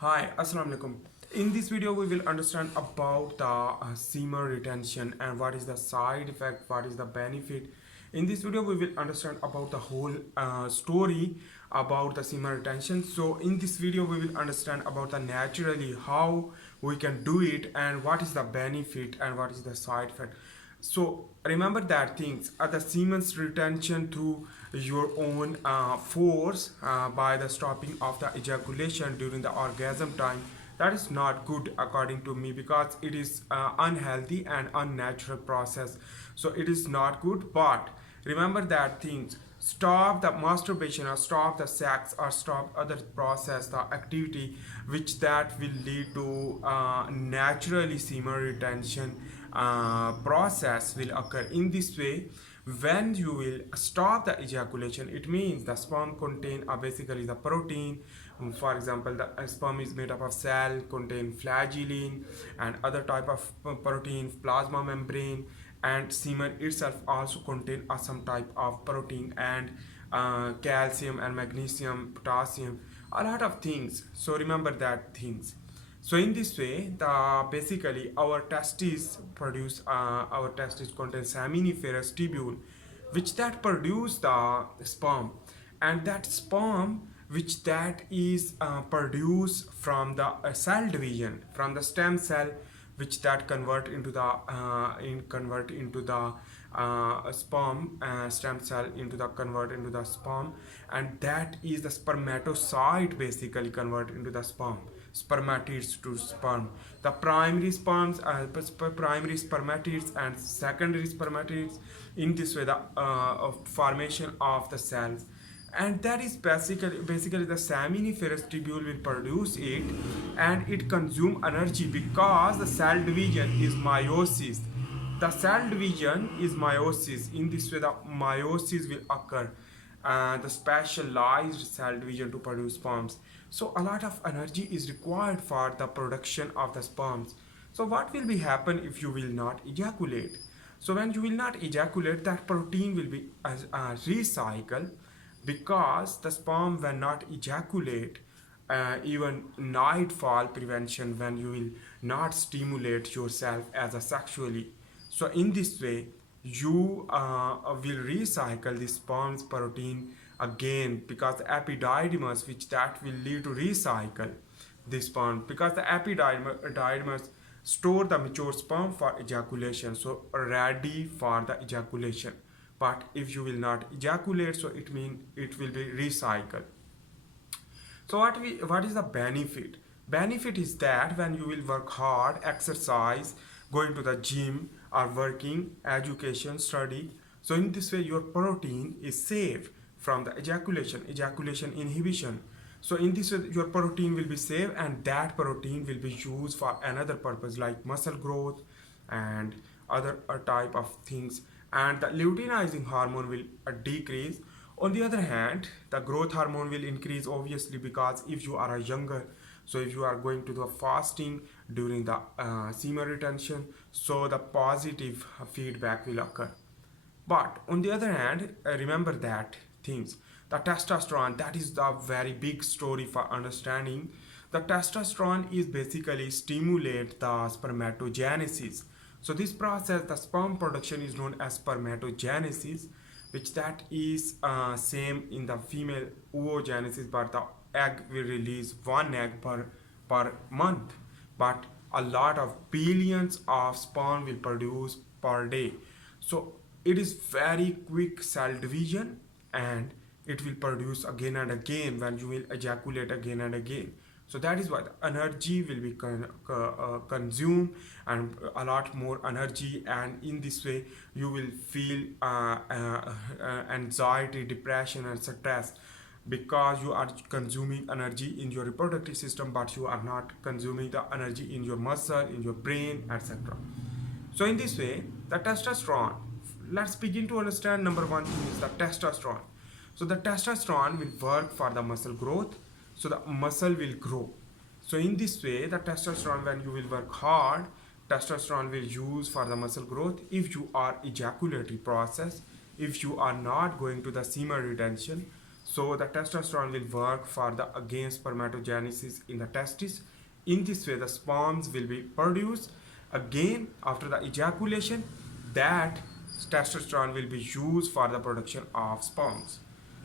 Hi, Assalamu alaikum. In this video, we will understand about the semen retention and what is the side effect, what is the benefit. In this video, we will understand about the whole story about the semen retention. So, in this video, we will understand about the naturally how we can do it and what is the benefit and what is the side effect. So remember that things are the semen's retention through your own force by the stopping of the ejaculation during the orgasm time. That is not good according to me because it is unhealthy and unnatural process. So it is not good. But remember that things stop the masturbation or stop the sex or stop other process the activity which that will lead to naturally semen retention process will occur. In this way, when you will stop the ejaculation, it means the sperm contain basically the protein. For example, the sperm is made up of cell contain flagellin and other type of protein, plasma membrane, and semen itself also contain some type of protein and calcium and magnesium, potassium, a lot of things. So remember that things. So in this way, the basically our testes contain seminiferous tubule, which that produce the sperm, and that sperm which that is produced from the cell division from the stem cell, which that convert into the sperm stem cell into the convert into the sperm, and that is the spermatocyte basically convert into the spermatids to sperm. The primary sperms primary spermatids and secondary spermatids. In this way, the formation of the cells, and that is basically the seminiferous tubule will produce it, and it consume energy because the cell division is meiosis. The cell division is meiosis. In this way, the meiosis will occur, the specialized cell division to produce sperms. So a lot of energy is required for the production of the sperms. So what will be happen if you will not ejaculate? So when you will not ejaculate, that protein will be recycled, because the sperm when not ejaculate, even nightfall prevention, when you will not stimulate yourself as a sexually. So in this way, you will recycle the sperm's protein again, because the epididymis, which that will lead to recycle the sperm, because the epididymis store the mature sperm for ejaculation, so ready for the ejaculation. But if you will not ejaculate, so it means it will be recycled. So what is the benefit? Benefit is that when you will work hard, exercise, going to the gym or working, education, study, so in this way your protein is safe from the ejaculation inhibition. So in this way your protein will be safe, and that protein will be used for another purpose like muscle growth and other type of things, and the luteinizing hormone will decrease. On the other hand, the growth hormone will increase, obviously, because if you are a younger, so if you are going to the fasting during the semen retention, so the positive feedback will occur. But on the other hand, remember that things, the testosterone, that is the very big story for understanding. The testosterone is basically stimulate the spermatogenesis. So this process, the sperm production, is known as spermatogenesis, which that is same in the female oogenesis, but the egg will release one egg per month, but a lot of billions of sperm will produce per day. So it is very quick cell division, and it will produce again and again when you will ejaculate again and again. So that is why the energy will be consumed, and a lot more energy, and in this way you will feel anxiety, depression, and stress, because you are consuming energy in your reproductive system, but you are not consuming the energy in your muscle, in your brain, etc. So in this way, the testosterone, let's begin to understand. Number one thing is the testosterone. So the testosterone will work for the muscle growth, so the muscle will grow. So in this way, the testosterone, when you will work hard, testosterone will use for the muscle growth. If you are ejaculatory process, if you are not going to the semen retention, So the testosterone will work for the against spermatogenesis in the testis. In this way, the sperms will be produced again after the ejaculation. That testosterone will be used for the production of sperms.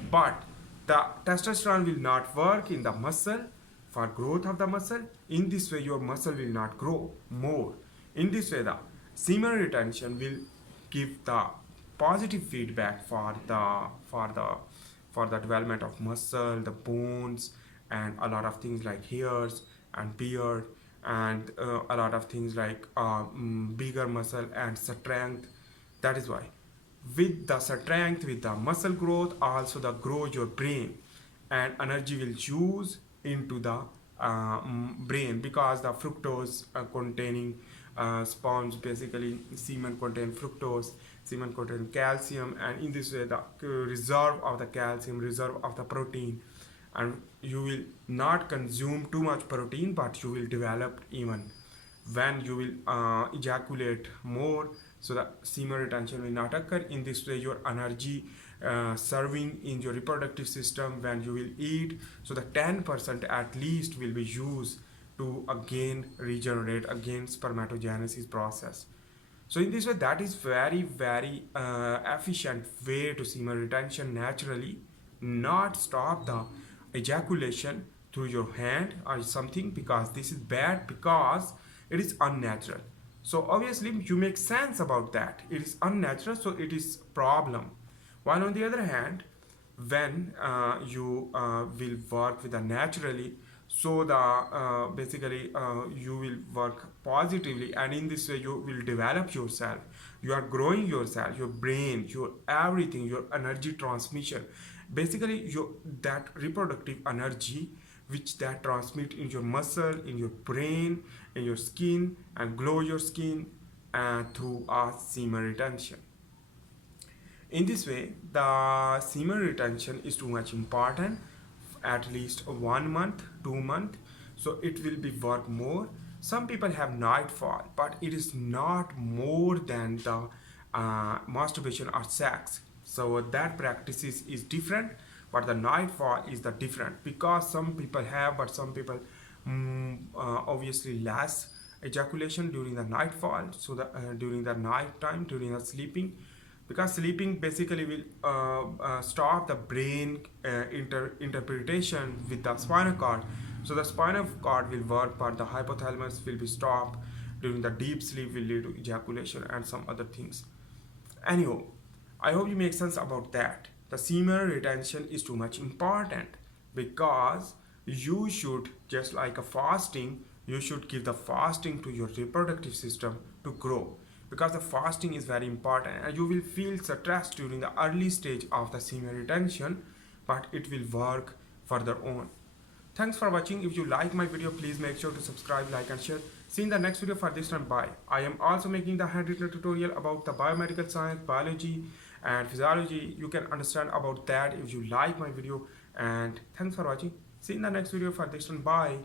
But the testosterone will not work in the muscle for growth of the muscle. In this way, your muscle will not grow more. In this way, the semen retention will give the positive feedback for the development of muscle, the bones, and a lot of things like hairs and beard, and a lot of things like bigger muscle and strength. That is why, with the strength, with the muscle growth, also the grow your brain, and energy will use into the brain, because the fructose containing sperms, basically semen contain fructose, semen contain calcium, and in this way the reserve of the calcium, reserve of the protein, and you will not consume too much protein, but you will develop even when you will ejaculate more. So the semen retention will not occur. In this way, your energy serving in your reproductive system when you will eat, so the 10% at least will be used to again regenerate again spermatogenesis process. So in this way, that is very efficient way to semen retention naturally, not stop the ejaculation through your hand or something, because this is bad, because it is unnatural. So obviously you make sense about that. It is unnatural, so it is problem. While on the other hand, when you will work with the naturally, so the basically you will work positively, and in this way you will develop yourself, you are growing yourself, your brain, your everything, your energy transmission, basically your that reproductive energy which that transmit in your muscle, in your brain, in your skin, and glow your skin through a semen retention. In this way, the semen retention is too much important, at least 1 month, 2 month, so it will be work more. Some people have nightfall, but it is not more than the masturbation or sex. So that practices is different, but the nightfall is the different, because some people have, but some people obviously less ejaculation during the nightfall. So the during the night time, during the sleeping, because sleeping basically will stop the brain interpretation with the spinal cord. So the spinal cord will work, but the hypothalamus will be stopped. During the deep sleep will lead to ejaculation and some other things. Anyhow, I hope you make sense about that. The semen retention is too much important, because you should, just like a fasting, you should give the fasting to your reproductive system to grow, because the fasting is very important, and you will feel stressed during the early stage of the semen retention, but it will work further on. Thanks for watching. If you like my video, please make sure to subscribe, like, and share. See you in the next video. For this time, bye. I am also making the handwritten tutorial about the biomedical science, biology, and physiology. You can understand about that if you like my video. And thanks for watching. See you in the next video. For this time, bye.